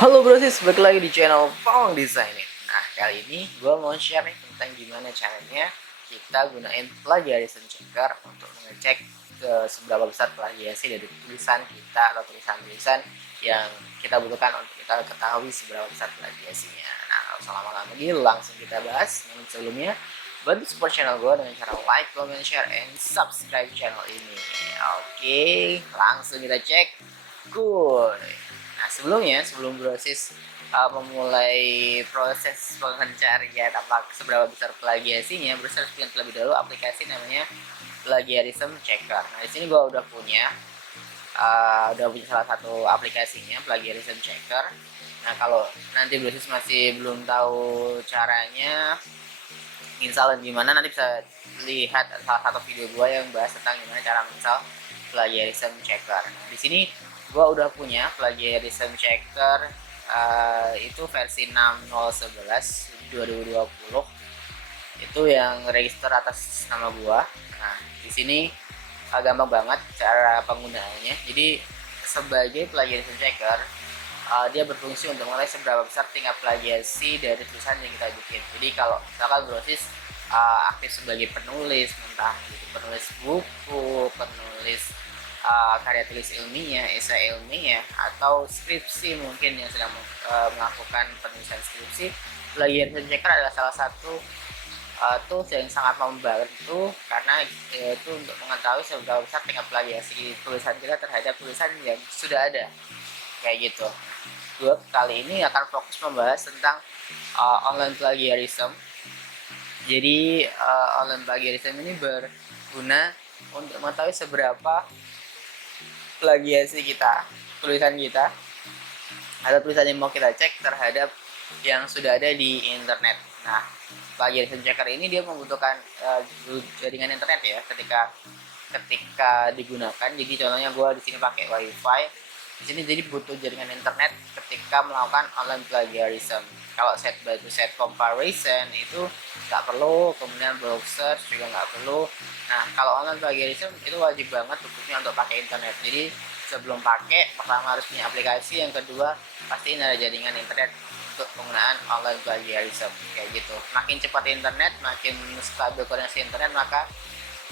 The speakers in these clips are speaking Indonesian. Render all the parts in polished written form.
Halo brosis, balik lagi di channel Pawang Design. Nah, kali ini gue mau share nih tentang gimana caranya kita gunain plagiarism checker untuk mengecek seberapa besar plagiasi dari tulisan kita atau tulisan-tulisan yang kita butuhkan untuk kita ketahui seberapa besar plagiasinya. Nah, kalau selama lama lagi langsung kita bahas. Namun sebelumnya, bantu support channel gue dengan cara like, comment, share, and subscribe channel ini. Oke, langsung kita cek. Good. Nah, sebelum brosis memulai proses pencarian apa seberapa besar plagiasinya, brosis harus pilih terlebih dahulu aplikasi namanya Plagiarism Checker. Nah, di sini gue udah punya salah satu aplikasinya, Plagiarism Checker. Nah, kalau nanti brosis masih belum tahu caranya install dan gimana, nanti bisa lihat salah satu video gue yang bahas tentang gimana cara install Plagiarism Checker. Nah, di sini gue udah punya Plagiarism Checker, itu versi 6011 2020, itu yang register atas nama gue. Nah, di sini gampang banget cara penggunaannya. Jadi sebagai Plagiarism Checker, dia berfungsi untuk menilai seberapa besar tingkat plagiasi dari tulisan yang kita bikin. Jadi kalau misalkan brosis aktif sebagai penulis, entah gitu, penulis buku, penulis karya tulis ilmiah, esai ilmiah, atau skripsi mungkin yang sedang melakukan penulisan skripsi, plagiarism checker adalah salah satu tools yang sangat membantu, karena itu untuk mengetahui seberapa besar tingkat plagiasi tulisan kita terhadap tulisan yang sudah ada, kayak gitu. Gue kali ini akan fokus membahas tentang online plagiarism. Jadi online plagiarism ini berguna untuk mengetahui seberapa plagiasi kita, tulisan kita, atau tulisan yang mau kita cek terhadap yang sudah ada di internet. Nah, plagiarism checker ini dia membutuhkan jaringan internet ya ketika digunakan. Jadi contohnya gue di sini pakai wifi. Di sini jadi butuh jaringan internet ketika melakukan online plagiarism. Kalau set by set comparison itu nggak perlu, kemudian browser juga nggak perlu. Nah, kalau online plagiarism itu wajib banget khususnya untuk pakai internet. Jadi sebelum pakai, pertama harus punya aplikasi, yang kedua pastiin ada jaringan internet untuk penggunaan online plagiarism, kayak gitu. Makin cepat internet, makin stabil koneksi internet, maka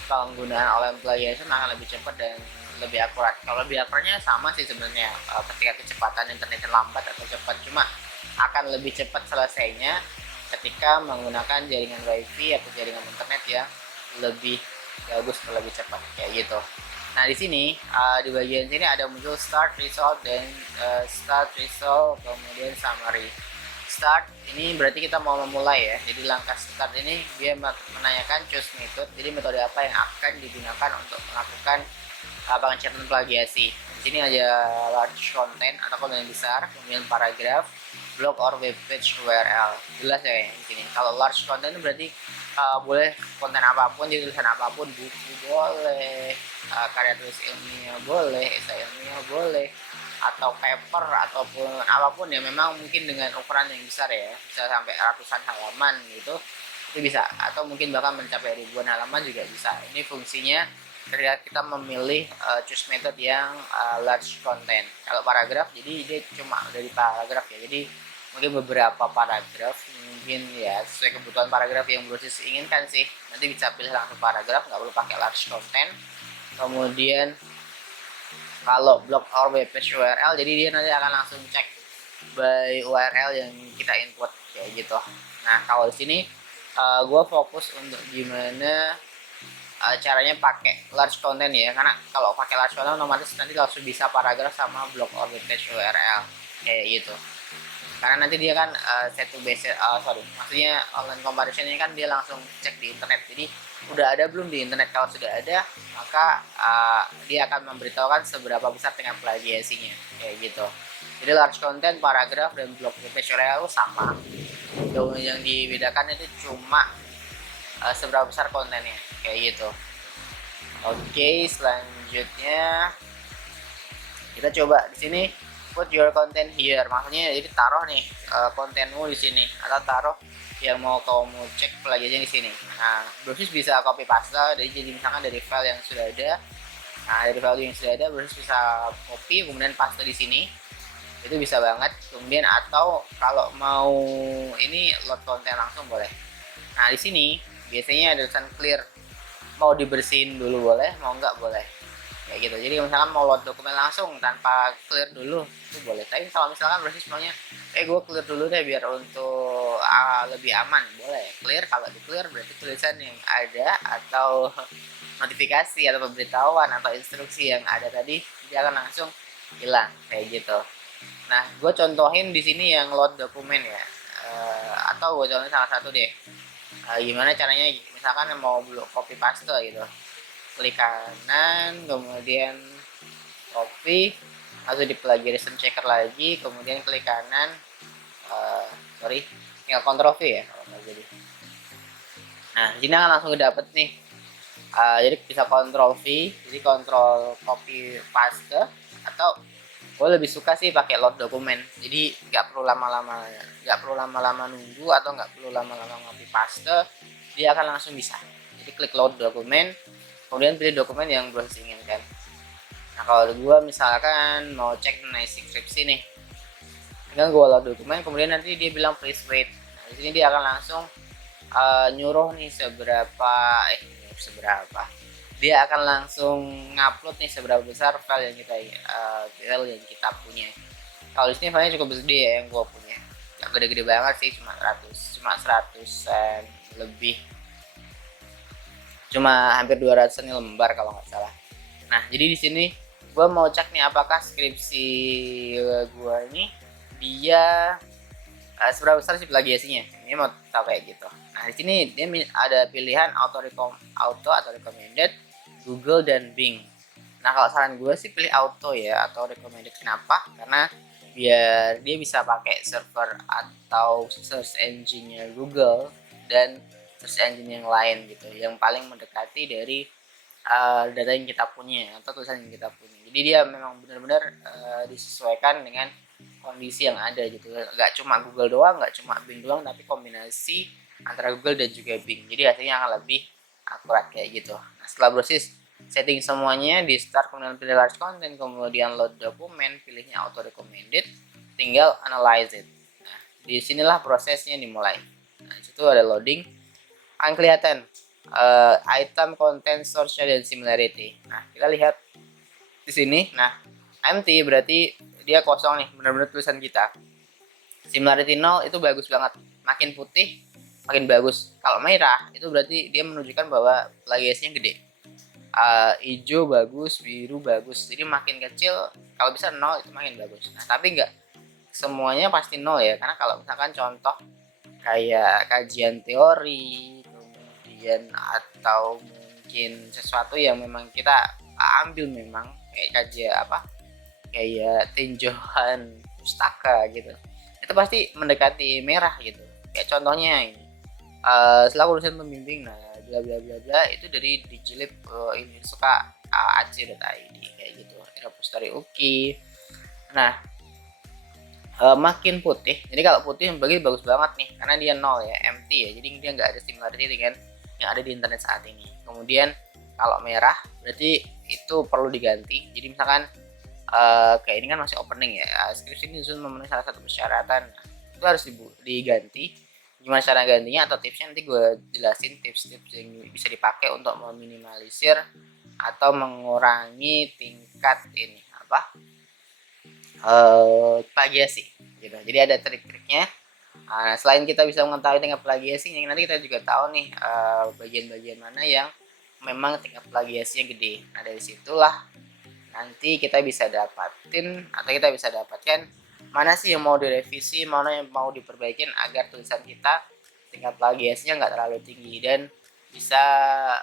penggunaan online plagiarism akan lebih cepat dan lebih akurat. Kalau lebih akuratnya sama sih sebenarnya, ketika kecepatan internetnya lambat atau cepat, cuma akan lebih cepat selesainya ketika menggunakan jaringan wifi atau jaringan internet yang lebih bagus atau lebih cepat, kayak gitu. Nah, di sini di bagian sini ada muncul start result dan start result, kemudian summary. Start ini berarti kita mau memulai ya. Jadi langkah start ini dia menanyakan choose method. Jadi metode apa yang akan digunakan untuk melakukan pengecekan plagiasi. Di sini ada large content atau konten besar, kemudian paragraf, blog or web page URL. Jelas ya di sini. Kalau large content itu berarti boleh konten apapun, jadi tulisan apapun, buku boleh, karya tulis ilmiah boleh, esai ilmiah boleh, atau paper ataupun apapun ya, memang mungkin dengan ukuran yang besar ya, bisa sampai ratusan halaman gitu, itu bisa, atau mungkin bahkan mencapai ribuan halaman juga bisa. Ini fungsinya ketika kita memilih choose method yang large content. Kalau paragraf, jadi dia cuma dari paragraf ya, jadi mungkin beberapa paragraf, mungkin ya sesuai kebutuhan paragraf yang brosis inginkan sih, nanti bisa pilih langsung paragraf, nggak perlu pakai large content. Kemudian kalau blog or web page URL, jadi dia nanti akan langsung cek by URL yang kita input, kayak gitu. Nah, kalau di sini gue fokus untuk gimana caranya pakai large content ya, karena kalau pakai large content otomatis nanti langsung bisa paragraf sama blog or web page URL, kayak gitu. Karena nanti dia kan set to base, maksudnya online comparison ini kan dia langsung cek di internet. Jadi udah ada belum di internet. Kalau sudah ada, maka dia akan memberitahukan seberapa besar tingkat plagiasinya, kayak gitu. Jadi large content, paragraf, dan blog page URL sama. Yang dibedakan itu cuma seberapa besar kontennya, kayak gitu. Oke, selanjutnya kita coba di sini put your content here. Maksudnya jadi taruh nih kontenmu di sini, atau taruh yang mau kamu cek plagiasinya di sini. Nah, brosis bisa copy paste jadi misalkan dari file yang sudah ada. Nah, dari file yang sudah ada brosis bisa copy kemudian paste di sini. itu bisa banget. Kemudian atau kalau mau ini load konten langsung boleh. Nah di sini biasanya ada tulisan clear, mau dibersihin dulu boleh, mau enggak boleh, kayak gitu. Jadi misalkan mau load dokumen langsung tanpa clear dulu itu boleh. Tapi kalau misalkan berarti semuanya gue clear dulu deh biar untuk lebih aman, boleh clear. Kalau di clear berarti tulisan yang ada atau notifikasi atau pemberitahuan atau instruksi yang ada tadi dia akan langsung hilang, kayak gitu. Nah gue contohin di sini yang load dokumen ya. Atau gue contohin salah satu deh. Gimana caranya misalkan mau copy paste gitu, klik kanan kemudian copy, lalu di plagiarism checker lagi, kemudian klik kanan, sorry tinggal Ctrl V ya kalau nggak jadi. Nah di sini akan langsung dapet nih. Jadi bisa Ctrl V, jadi Ctrl copy paste, atau gue lebih suka sih pakai load dokumen, jadi nggak perlu lama-lama nunggu atau nggak perlu lama-lama copy paste, dia akan langsung bisa. Jadi klik load dokumen, kemudian pilih dokumen yang bro inginkan. Nah kalau gue misalkan mau cek mengenai skripsi nih, tinggal gue load dokumen, kemudian nanti dia bilang please wait. Nah di sini dia akan langsung nyuruh nih seberapa dia akan langsung ngupload nih seberapa besar file yang kita punya. Kalau di sini filenya cukup gede ya yang gue punya, nggak gede-gede banget sih, cuma 100-an lebih, cuma hampir 200 lembar kalau nggak salah. Nah jadi di sini gue mau cek nih apakah skripsi gue ini dia seberapa besar sih plagiasinya. Ini mau tahu kayak gitu. Nah di sini dia ada pilihan auto atau recommended, Google dan Bing. Nah kalau saran gue sih pilih auto ya atau recommended. Kenapa? Karena biar dia bisa pakai server atau search engine-nya Google dan search engine yang lain gitu, yang paling mendekati dari data yang kita punya atau tulisan yang kita punya. Jadi dia memang benar-benar disesuaikan dengan kondisi yang ada gitu. Nggak cuma Google doang, nggak cuma Bing doang, tapi kombinasi antara Google dan juga Bing. Jadi hasilnya akan lebih akurat kayak gitu. Nah, setelah proses setting semuanya di start, kemudian pilih large content, kemudian load dokumen, pilihnya auto recommended, tinggal analyze it. Nah, disinilah prosesnya dimulai. Nah, disitu ada loading, akan kelihatan item, content, source, dan similarity. Nah, kita lihat di sini. Nah, empty berarti dia kosong nih, benar-benar tulisan kita. Similarity 0 itu bagus banget, makin putih makin bagus. Kalau merah itu berarti dia menunjukkan bahwa plagiasinya gede. Hijau bagus, biru bagus. Jadi makin kecil, kalau bisa 0 itu makin bagus. Nah, tapi nggak semuanya pasti 0 ya, karena kalau misalkan contoh kayak kajian teori, kemudian atau mungkin sesuatu yang memang kita ambil memang kayak kayak tinjauan pustaka gitu, itu pasti mendekati merah gitu. Kayak contohnya ini selaku dosen pembimbing, nah bla bla bla bla, itu dari Dijilip ini suka ac.id kayak gitu, Repository UKI. Nah makin putih, jadi kalau putih bagi bagus banget nih karena dia 0 ya, empty ya, jadi dia nggak ada similarity dengan yang ada di internet saat ini. Kemudian kalau merah berarti itu perlu diganti. Jadi misalkan kayak ini kan masih opening ya, skripsi ini disusun memenuhi salah satu persyaratan, itu harus diganti. Gimana cara gantinya atau tipsnya nanti gue jelasin, tips-tips yang bisa dipakai untuk meminimalisir atau mengurangi tingkat ini plagiasi gitu. Jadi ada trik-triknya. Selain kita bisa mengetahui tingkat plagiasi, nanti kita juga tahu nih bagian-bagian mana yang memang tingkat plagiasinya gede. Nah dari situlah nanti kita bisa dapatkan mana sih yang mau direvisi, mana yang mau diperbaikin agar tulisan kita tingkat plagiasinya nggak terlalu tinggi dan bisa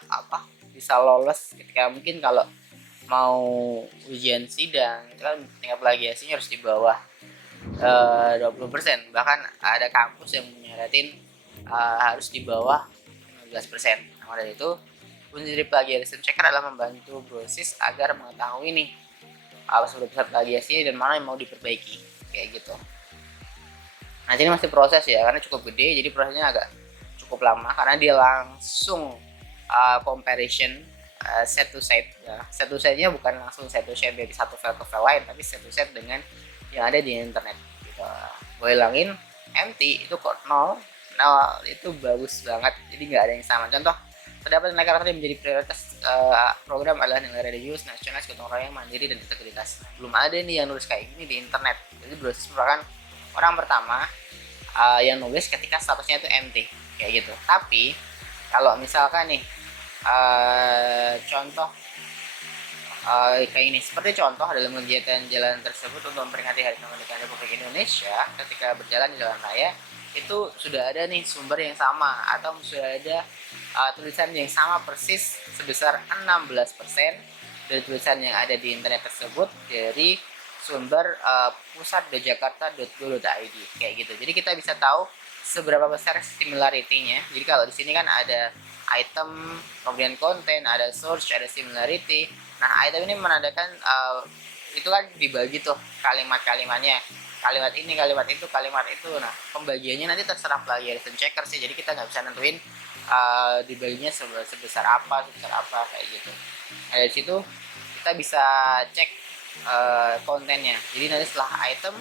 lolos ketika mungkin kalau mau ujian sidang itu kan tingkat plagiasinya harus di bawah 20%, bahkan ada kampus yang menyaratin harus di bawah 15%. Maka dari itu kunci dari plagiarism checker adalah membantu brosis agar mengetahui nih seberapa besar plagiasinya dan mana yang mau diperbaiki kayak gitu. Nah ini masih proses ya karena cukup gede, jadi prosesnya agak cukup lama karena dia langsung comparison set to set. Set to setnya bukan langsung set to set dari satu file ke file lain, tapi set to set dengan yang ada di internet gitu. Gue hilangin empty itu kok nol. Nol itu bagus banget, jadi nggak ada yang sama. Contoh, terdapat nilai karakter yang menjadi prioritas program adalah nilai religius, nasionalis, gotong royong, mandiri, dan integritas. Belum ada nih yang nulis kayak gini di internet. Jadi Brosis merupakan orang pertama yang nulis ketika statusnya itu empty kayak gitu. Tapi kalau misalkan nih contoh kayak ini, seperti contoh dalam kegiatan jalan tersebut untuk memperingati Hari Kemerdekaan Republik Indonesia, ketika berjalan di jalan raya itu sudah ada nih sumber yang sama atau sudah ada tulisan yang sama persis sebesar 16% dari tulisan yang ada di internet tersebut dari sumber pusat.jakarta.go.id kayak gitu. Jadi kita bisa tahu seberapa besar similarity-nya. Jadi kalau di sini kan ada item, kemudian konten, ada source, ada similarity. Nah, item ini menandakan itu kan dibagi tuh kalimat-kalimatnya. Kalimat ini, kalimat itu, kalimat itu. Nah, pembagiannya nanti terserah plagiarism checker sih. Jadi kita nggak bisa nentuin dibaginya sebesar apa kayak gitu. Nah, dari situ kita bisa cek kontennya. Jadi nanti setelah item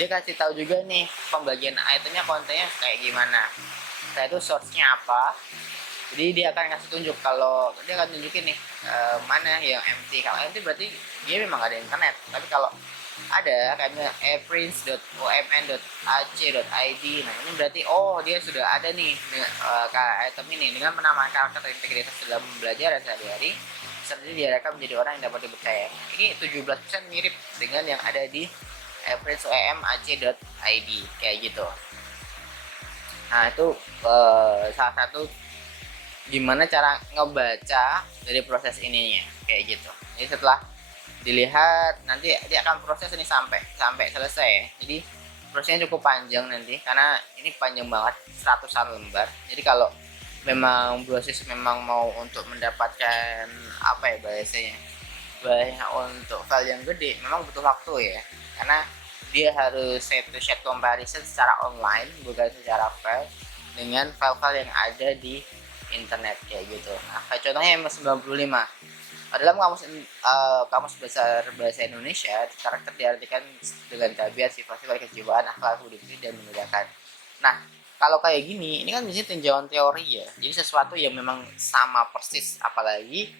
dia kasih tahu juga nih pembagian itemnya, kontennya kayak gimana. Setelah itu source-nya apa, jadi dia akan kasih tunjuk, kalau dia akan tunjukin nih mana yang empty. Kalau empty berarti dia memang ada internet. Tapi kalau ada kayak eprints.omn.ac.id, nah ini berarti dia sudah ada nih item ini dengan penamaan karakter integritas dalam belajar sehari-hari, serta diharapkan menjadi orang yang dapat dipercaya. Ini 17% mirip dengan yang ada di eprints.omn.ac.id kayak gitu. Nah itu salah satu gimana cara ngebaca dari proses ininya kayak gitu. Jadi setelah dilihat nanti dia akan proses ini sampai selesai. Jadi prosesnya cukup panjang nanti karena ini panjang banget, ratusan lembar. Jadi kalau memang Brosis memang mau untuk mendapatkan apa ya bahasanya, banyak untuk file yang gede, memang butuh waktu ya, karena dia harus set to set comparison secara online bukan secara file dengan file-file yang ada di internet kayak gitu. Nah, kayak contohnya MS95 dalam kamus besar bahasa Indonesia, karakter diartikan dengan tabiat, sifat-sifat, kejiwaan, akhlak, budi dan membedakan. Nah, kalau kayak gini, ini kan biasanya tinjauan teori ya. Jadi sesuatu yang memang sama persis, apalagi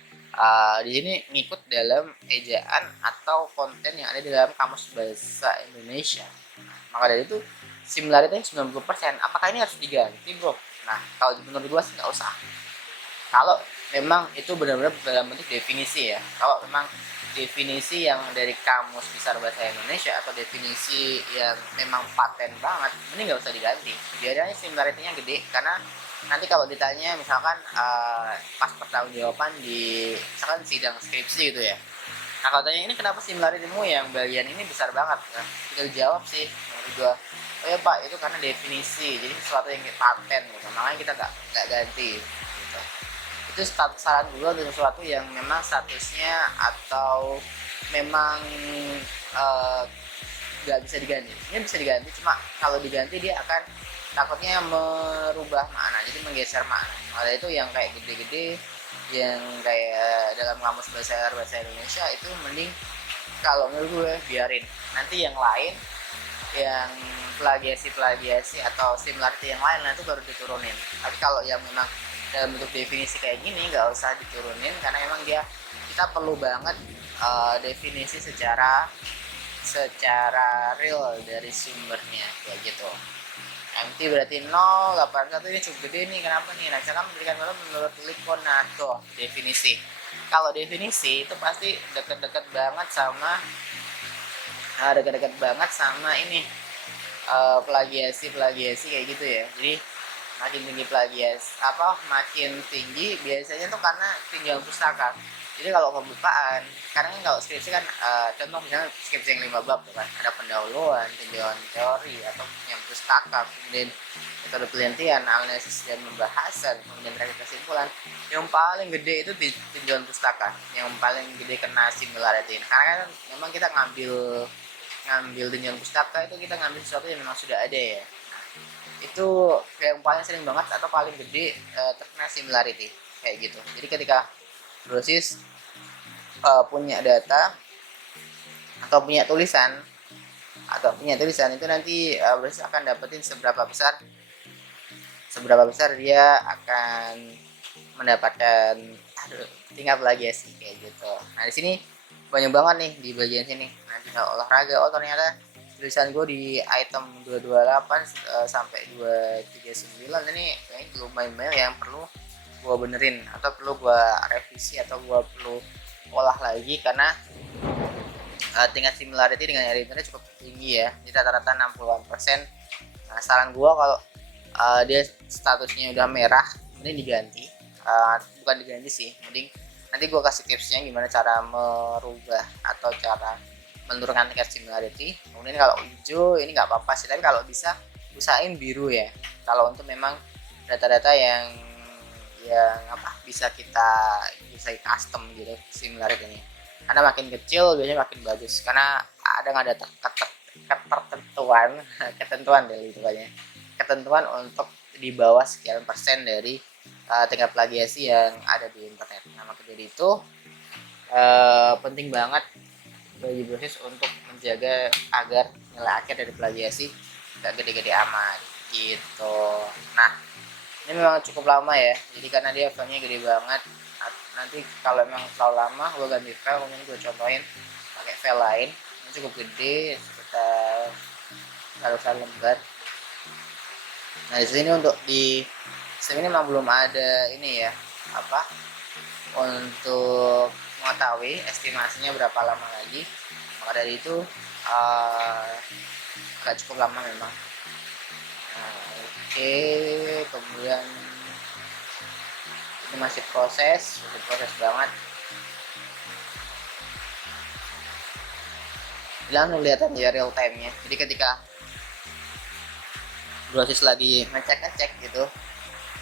di sini ngikut dalam ejaan atau konten yang ada di dalam kamus bahasa Indonesia. Nah, maka dari itu similarity 90%. Apakah ini harus diganti, bro? Nah, kalau menurut gue sih nggak usah. Kalau memang itu benar-benar dalam bentuk definisi ya. Kalau memang definisi yang dari kamus besar bahasa Indonesia atau definisi yang memang paten banget, ini nggak usah diganti. Biasanya similarity-nya gede karena nanti kalau ditanya misalkan pas pertanggungjawaban di misalkan sidang skripsi gitu ya. Nah kalau tanya ini kenapa similarity-mu yang bagian ini besar banget, nah, tinggal jawab sih menurut gua. Oh ya Pak, itu karena definisi, jadi sesuatu yang paten gitu, makanya kita nggak ganti gitu. Itu saran gue untuk sesuatu yang memang statusnya atau memang nggak bisa diganti. Ini bisa diganti, cuma kalau diganti dia akan takutnya merubah makna, jadi menggeser makna. Ada itu yang kayak gede-gede, yang kayak dalam kamus bahasa Indonesia itu mending kalau menurut gue biarin. Nanti yang lain yang plagiasi atau similarity yang lain itu baru diturunin. Tapi kalau yang memang dalam bentuk definisi kayak gini nggak usah diturunin karena emang kita perlu banget definisi secara real dari sumbernya kayak gitu. MT berarti 081 ini cukup gede nih, kenapa nih? Nah, misalkan memberikan value menurut Liponato definisi. Kalau definisi itu pasti deket-deket banget sama ini plagiasi kayak gitu ya. Jadi makin tinggi makin tinggi biasanya tuh karena tinjauan pustaka. Jadi kalau pembukaan, karena kalau skripsi kan contoh misalnya skripsi yang 5 bab tuh kan, ada pendahuluan, tinjauan teori atau yang pustaka, kemudian metode penelitian, analisis dan pembahasan, kemudian terakhir kesimpulan. Yang paling gede itu di tinjauan pustaka, yang paling gede kena similarity. Karena kan memang kita ngambil tinjauan pustaka itu kita ngambil sesuatu yang memang sudah ada ya. Itu yang paling sering banget atau paling gede terkena similarity kayak gitu. Jadi ketika Brosis punya data atau punya tulisan atau artinya tulisan itu nanti Brosis akan dapetin seberapa besar dia akan mendapatkan tingkat plagiasi kayak gitu. Nah di sini banyak banget nih di bagian sini. Nah tinggal olahraga, oh ternyata tulisan gue di item 228 sampai 239 ini lumayan banyak yang perlu gue benerin atau perlu gue revisi atau gue perlu olah lagi karena tingkat similarity dengan errornya cukup tinggi ya, di rata-rata 60%. Nah saran gue kalau dia statusnya udah merah mending diganti, bukan diganti sih, mending nanti gue kasih tipsnya gimana cara merubah atau cara menurunkan tingkat similarity. Kemudian kalau hijau ini nggak apa-apa sih, tapi kalau bisa usahain biru ya kalau untuk memang data-data yang bisa kita custom gitu similarity-nya, karena makin kecil biasanya makin bagus karena ada ketentuan dari itu banyak ketentuan untuk di bawah sekian persen dari tingkat plagiasi yang ada di internet. Nah maka dari itu penting banget bagi Brosis untuk menjaga agar nilai akhir dari plagiasi gak gede-gede amat gitu. Nah ini memang cukup lama ya, jadi karena dia filenya gede banget, nanti kalau memang terlalu lama gue ganti file, kemudian gue contohin pakai file lain. Ini cukup gede, sekitar ratusan lembar. Nah di sini untuk di sini memang belum ada ini ya untuk mengetahui estimasinya berapa lama lagi, maka dari itu agak cukup lama memang. Oke, kemudian ini masih proses banget. Bilang kelihatan ya real time nya, jadi ketika Brosis lagi ngecek gitu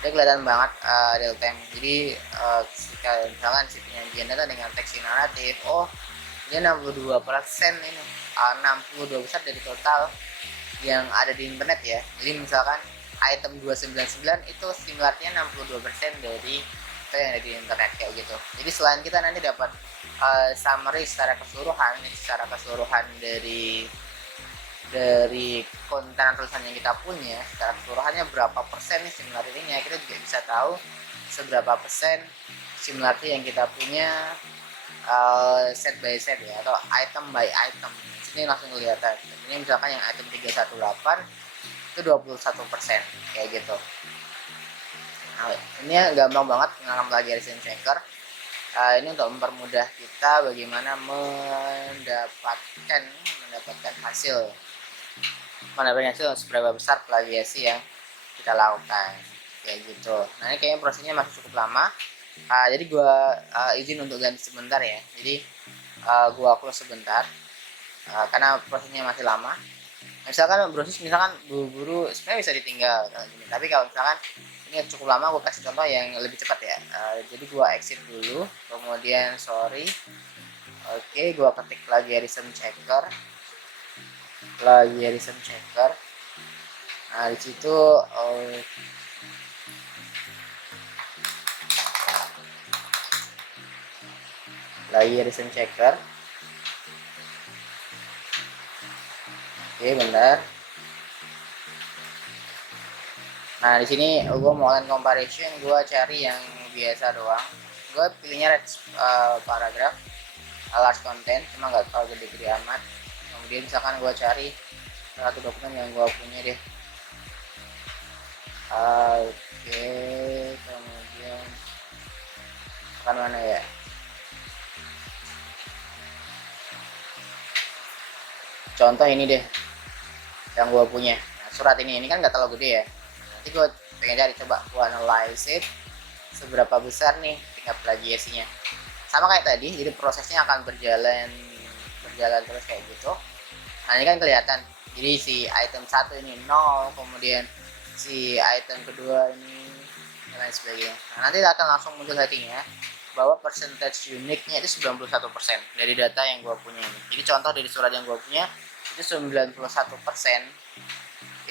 dia kelihatan banget real time. Jadi misalkan si penyajian data dengan teks naratif, oh dia 62% ini 62% dari total yang ada di internet ya. Jadi misalkan item 299 itu similarnya 62% dari itu yang ada di internet kayak gitu. Jadi selain kita nanti dapat summary secara keseluruhan dari konten tulisan yang kita punya secara keseluruhannya berapa persen nih similarity-nya, kita juga bisa tahu seberapa persen similarity yang kita punya set by set ya, atau item by item. Ini langsung kelihatan. Ini misalkan yang item 318 itu 21% kayak gitu. Nah, ini gampang banget menggunakan plagiarism checker. Ini untuk mempermudah kita bagaimana mendapatkan hasil seberapa besar plagiasi yang kita lakukan kayak gitu. Nah ini kayaknya prosesnya masih cukup lama, jadi gue izin untuk ganti sebentar ya. Jadi gue close sebentar karena prosesnya masih lama. Misalkan Brosis buru-buru sebenarnya bisa ditinggal gini. Tapi kalau misalkan ini cukup lama, gue kasih contoh yang lebih cepat ya. Jadi gue exit dulu, kemudian oke, gue ketik plagiarism checker. Nah di situ plagiarism checker. Oke, bentar. Nah di sini gue mau online comparison, gue cari yang biasa doang. Gue pilihnya paragraph large content, cuma nggak terlalu gede-gede amat. Kemudian misalkan gue cari satu dokumen yang gue punya deh. Oke, kemudian akan mana ya? Contoh ini deh yang gue punya. Nah, surat ini kan nggak terlalu gede ya. Nanti gue pengen cari, coba gue analyze it seberapa besar nih tingkat plagiasinya. Sama kayak tadi, jadi prosesnya akan berjalan terus kayak gitu. Nah ini kan kelihatan, jadi si item 1 ini 0, kemudian si item kedua ini dan lain sebagainya. Nah nanti akan langsung muncul settingnya bahwa percentage unique-nya itu 91% dari data yang gue punya ini. Jadi contoh dari surat yang gue punya itu 91%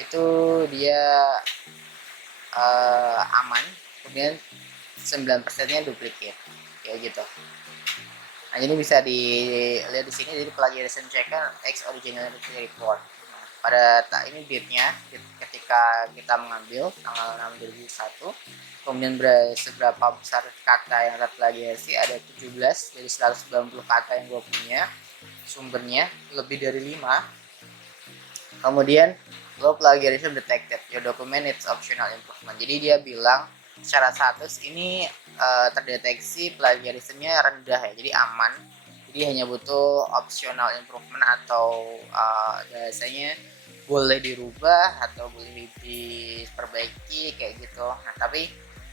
itu dia aman, kemudian 9%-nya duplicate kayak gitu. Nah ini bisa dilihat di sini, jadi plagiarism checker X originality report. pada ini date-nya ketika kita mengambil tanggal 6 2001. Kemudian seberapa besar kata yang terplagiasi, ada 17 dari 190 kata yang gue punya sumbernya, lebih dari 5. Kemudian low plagiarism detected, your document needs optional improvement. Jadi dia bilang secara status ini terdeteksi plagiarismnya rendah ya, jadi aman. Jadi hanya butuh optional improvement atau biasanya boleh dirubah atau boleh diperbaiki kayak gitu. Nah tapi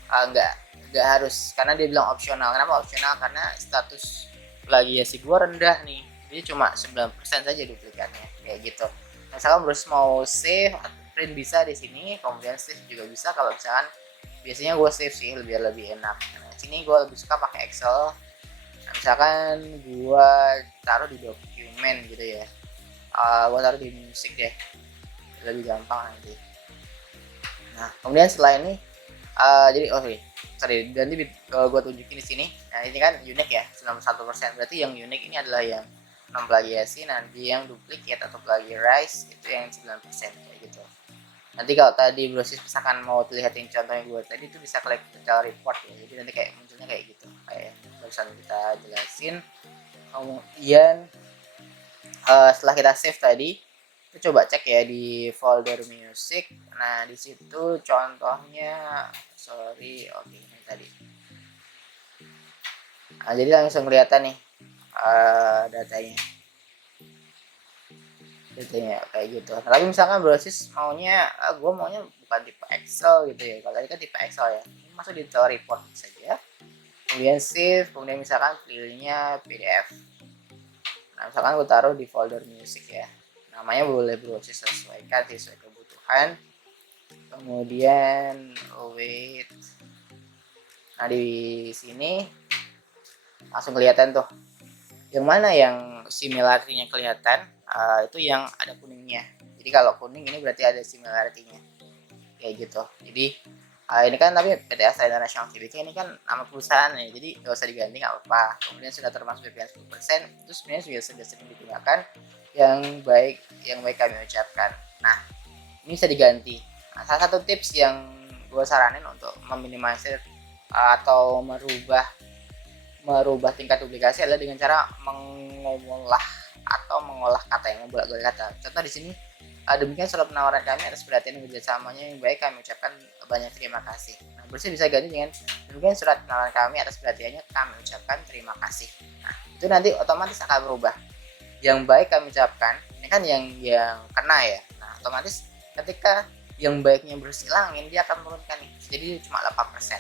nggak harus, karena dia bilang opsional. Kenapa opsional? Karena status plagiasi gue rendah nih, jadi cuma 9% saja duplikatnya kayak gitu. Misalkan Bruce mau save, print bisa di sini, kemudian save juga bisa. Kalau misalkan biasanya gue save sih lebih enak. Nah, sini gue lebih suka pakai Excel. Nah, misalkan gue taruh di dokumen gitu ya, gue taruh di musik deh, lebih gampang nanti. Nah kemudian setelah ini jadi ganti gue tunjukin di sini. Nah ini kan unik ya, 91%. Berarti yang unik ini adalah yang non plagiasi. Nanti yang duplicate atau plagiarize itu yang 9% kayak gitu. Nanti kalau tadi Brosis misalkan mau lihatin contohnya gue tadi, itu bisa klik detail report ya. Jadi nanti kayak munculnya kayak gitu, kayak barusan kita jelasin. Kemudian setelah kita save tadi, kita coba cek ya di folder music. Nah di situ contohnya, ini tadi. Nah, jadi langsung kelihatan nih datanya kayak gitu. Nah, tapi misalkan Brosis maunya gue maunya bukan tipe Excel gitu ya. Kalau tadi kan tipe Excel ya, masuk di detail report saja, kemudian save, kemudian misalkan pilihnya PDF. Nah misalkan gue taruh di folder music ya, namanya boleh Brosis sesuaikan sesuai kebutuhan. Kemudian wait, nah di sini langsung kelihatan tuh yang mana yang similarity-nya kelihatan. Itu yang ada kuningnya. Jadi kalau kuning ini berarti ada similarity-nya kayak gitu. Jadi ini kan tapi PT Asa International Tbk ini kan nama perusahaan ya, jadi nggak usah diganti, nggak apa-apa. Kemudian sudah termasuk BPN 10%, itu sebenarnya sudah sering digunakan. Yang baik kami ucapkan. Nah ini bisa diganti. Nah, salah satu tips yang gue saranin untuk meminimalisir atau merubah tingkat duplikasi adalah dengan cara mengolah kata yang membolak-balik kata. Contoh di sini, demikian surat penawaran kami atas perhatian dan kerjasamanya yang baik, kami ucapkan banyak terima kasih. Nah, Bersih bisa ganti dengan demikian surat penawaran kami atas perhatiannya, kami ucapkan terima kasih. Nah, itu nanti otomatis akan berubah. Yang baik kami ucapkan, ini kan yang kena ya. Nah, otomatis ketika yang baiknya Bersih hilangin, dia akan menurunkan nih. Jadi cuma 8%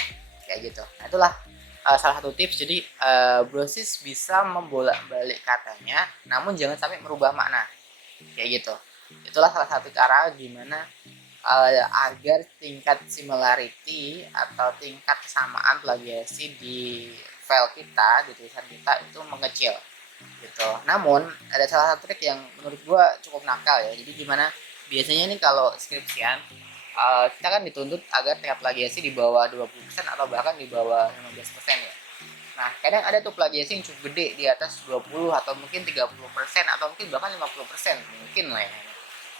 kayak gitu. Nah, itulah salah satu tips. Jadi Brosis bisa membolak-balik katanya, namun jangan sampai merubah makna kayak gitu. Itulah salah satu cara gimana agar tingkat similarity atau tingkat kesamaan plagiasi di file kita, di tulisan kita itu mengecil gitu. Namun ada salah satu trik yang menurut gua cukup nakal ya. Jadi gimana biasanya nih kalau skripsian, kita kan dituntut agar tingkat plagiasi di bawah 20% atau bahkan di bawah 15% ya. Nah, kadang ada tuh plagiasi yang cukup gede di atas 20 atau mungkin 30% atau mungkin bahkan 50% mungkin lah ya.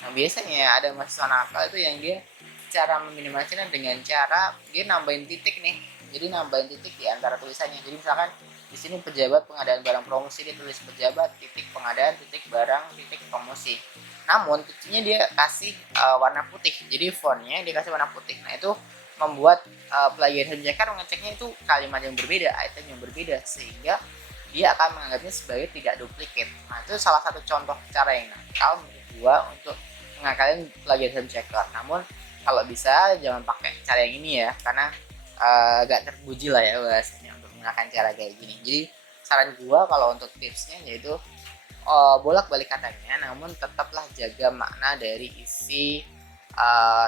Nah, biasanya ada mahasiswa nakal itu yang dia cara meminimalisirnya dengan cara dia nambahin titik nih. Jadi nambahin titik di antara tulisannya. Jadi misalkan di sini pejabat pengadaan barang promosi, dia tulis pejabat titik pengadaan titik barang titik promosi. Namun titiknya dia kasih warna putih. Jadi fontnya dia kasih warna putih. Nah, itu membuat plagiarism checker mengeceknya itu kalimat yang berbeda, item yang berbeda, sehingga dia akan menganggapnya sebagai tidak duplikat. Nah, itu salah satu contoh cara yang nakal menurut gua untuk mengakalin plagiarism checker. Namun kalau bisa jangan pakai cara yang ini ya, karena agak terpuji lah ya bahasanya untuk menggunakan cara kayak gini. Jadi saran gua kalau untuk tipsnya yaitu bolak-balik katanya, namun tetaplah jaga makna dari isi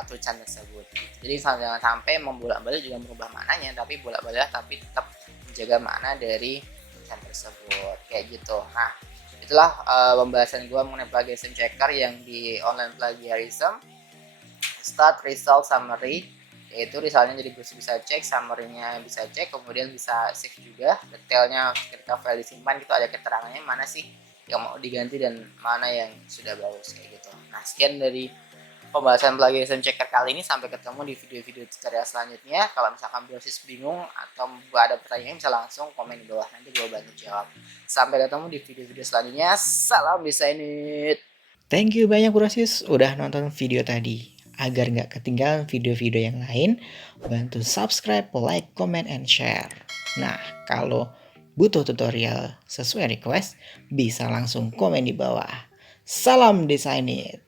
tulisan tersebut. Jadi jangan sampai membolak-balik juga merubah maknanya, tapi bolak-balik tapi tetap menjaga makna dari tulisan tersebut kayak gitu. Nah itulah pembahasan gue mengenai plagiarism checker yang di online plagiarism. Start, result, summary, yaitu resultnya jadi bisa cek, summary-nya bisa cek, kemudian bisa save juga detailnya ketika file disimpan, itu ada keterangannya mana sih yang mau diganti dan mana yang sudah bagus kayak gitu. Nah, sekian dari pembahasan plagiarism checker kali ini. Sampai ketemu di video-video tutorial selanjutnya. Kalau misalkan brosis bingung atau ada pertanyaan bisa langsung komen di bawah, nanti gue bantu jawab. Sampai ketemu di video-video selanjutnya. Salam desain it. Thank you banyak brosis udah nonton video tadi. Agar nggak ketinggalan video-video yang lain, bantu subscribe, like, comment, and share. Nah, kalau butuh tutorial sesuai request, bisa langsung komen di bawah. Salam desain it.